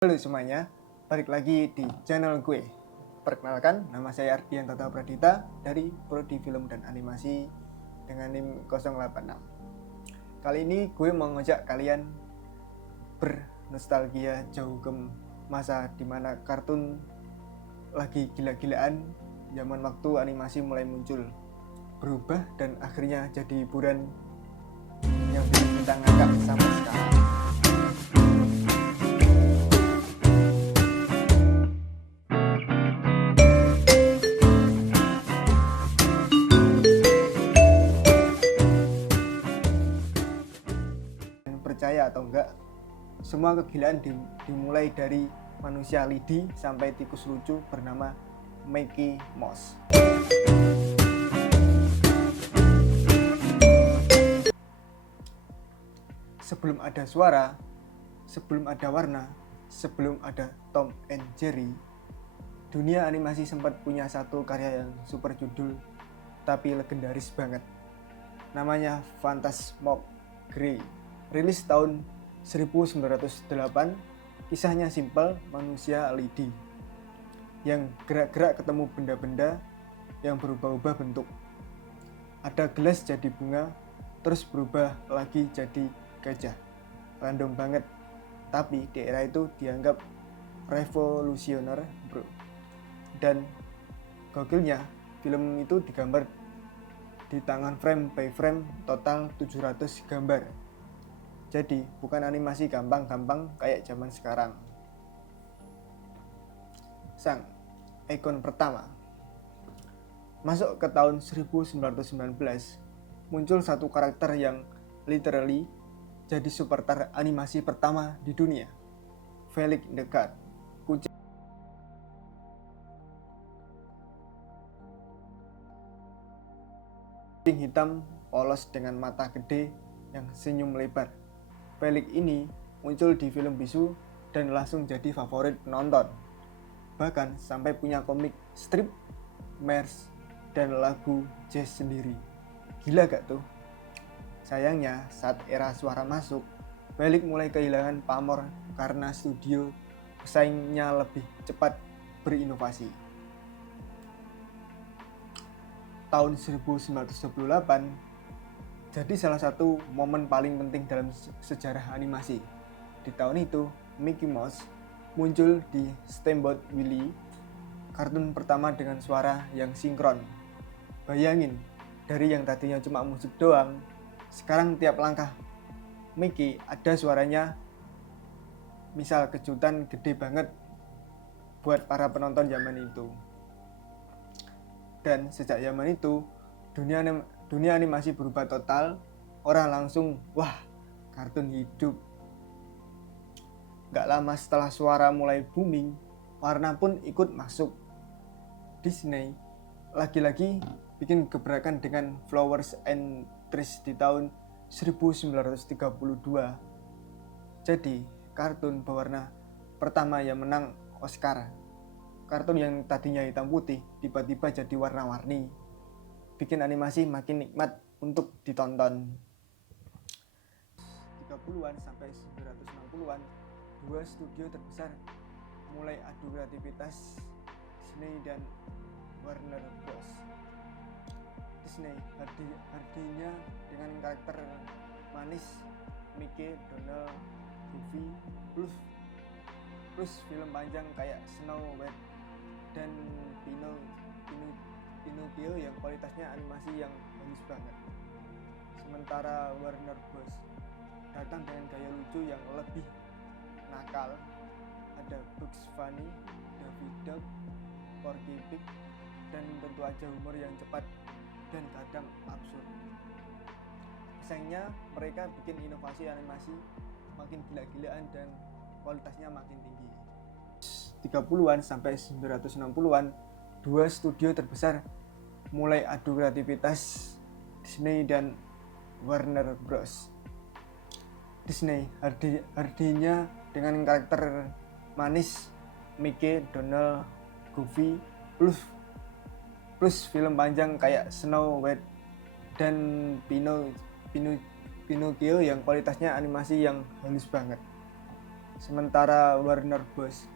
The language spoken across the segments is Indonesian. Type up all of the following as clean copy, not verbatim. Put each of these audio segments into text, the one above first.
Halo semuanya, balik lagi di channel gue. Perkenalkan, nama saya Ardian Tata Pradita dari Prodi Film dan Animasi dengan NIM 086. Kali ini gue mau ngajak kalian bernostalgia jauh ke masa dimana kartun lagi gila-gilaan, zaman waktu animasi mulai muncul, berubah dan akhirnya jadi hiburan yang bikin kita ngakak sampai sekarang. Percaya atau enggak, semua kegilaan dimulai dari manusia lidi sampai tikus lucu bernama Mickey Mouse. Sebelum ada suara, sebelum ada warna, sebelum ada Tom and Jerry, dunia animasi sempat punya satu karya yang super judul tapi legendaris banget. Namanya Phantasmagoria. Rilis tahun 1908, kisahnya simpel, manusia lidi yang gerak-gerak ketemu benda-benda yang berubah-ubah bentuk. Ada gelas jadi bunga, terus berubah lagi jadi gajah. Random banget, tapi di era itu dianggap revolusioner, bro. Dan gokilnya, film itu digambar di tangan frame by frame total 700 gambar. Jadi bukan animasi gampang-gampang kayak zaman sekarang. Sang ikon pertama. Masuk ke tahun 1919, muncul satu karakter yang literally jadi superstar animasi pertama di dunia. Felix the Cat. Kucing hitam polos dengan mata gede yang senyum lebar. Felix ini muncul di film bisu dan langsung jadi favorit penonton. Bahkan sampai punya komik strip, merch, dan lagu jazz sendiri. Gila gak tuh? Sayangnya saat era suara masuk, Felix mulai kehilangan pamor karena studio pesaingnya lebih cepat berinovasi. Tahun 1928 jadi salah satu momen paling penting dalam sejarah animasi. Di tahun itu, Mickey Mouse muncul di Steamboat Willie, kartun pertama dengan suara yang sinkron. Bayangin, dari yang tadinya cuma musik doang, sekarang tiap langkah Mickey ada suaranya. Misal kejutan gede banget buat para penonton zaman itu. Dan sejak zaman itu, dunia animasi berubah total. Orang langsung, wah, kartun hidup. Gak lama setelah suara mulai booming, warna pun ikut masuk. Disney lagi-lagi bikin gebrakan dengan Flowers and Trees di tahun 1932. Jadi, kartun berwarna pertama yang menang Oscar. Kartun yang tadinya hitam putih tiba-tiba jadi warna-warni. Bikin animasi makin nikmat untuk ditonton. 30-an sampai 1960-an, dua studio terbesar mulai adu kreativitas, Disney dan Warner Bros. Disney hardinya dengan karakter manis Mickey, Donald, Goofy, plus film panjang kayak Snow White dan Pinocchio yang kualitasnya animasi yang bagus banget. Sementara Warner Bros. Datang dengan gaya lucu yang lebih nakal. Ada Bugs Bunny, Daffy Duck, Porky Pig, dan tentu aja humor yang cepat dan kadang absurd. Sayangnya mereka bikin inovasi animasi makin gila-gilaan dan kualitasnya makin tinggi. 30-an sampai 1960-an, dua studio terbesar mulai adu kreativitas, Disney dan Warner Bros. Disney hardinya dengan karakter manis Mickey, Donald, Goofy, plus film panjang kayak Snow White dan Pinocchio yang kualitasnya animasi yang halus banget. Sementara Warner Bros.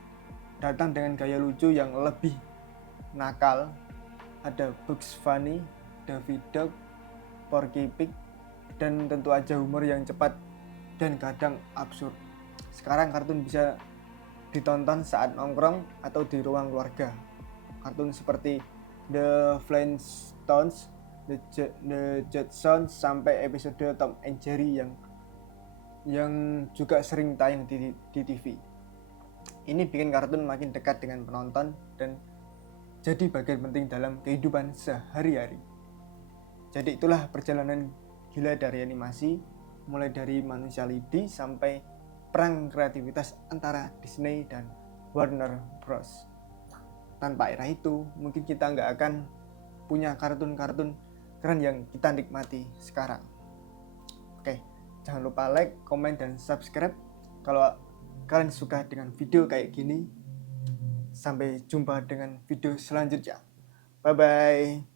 Datang dengan gaya lucu yang lebih nakal. Ada Bugs Bunny, Daffy Duck, Porky Pig, dan tentu aja humor yang cepat dan kadang absurd. Sekarang kartun bisa ditonton saat nongkrong atau di ruang keluarga. Kartun seperti The Flintstones, The Jetsons, sampai episode Tom and Jerry yang juga sering tayang di TV. Ini bikin kartun makin dekat dengan penonton dan jadi bagian penting dalam kehidupan sehari-hari. Jadi itulah perjalanan gila dari animasi, mulai dari manusia lidi sampai perang kreativitas antara Disney dan Warner Bros. Tanpa era itu, mungkin kita nggak akan punya kartun-kartun keren yang kita nikmati sekarang. Oke, jangan lupa like, komen, dan subscribe kalau kalian suka dengan video kayak gini. Sampai jumpa dengan video selanjutnya. Bye-bye.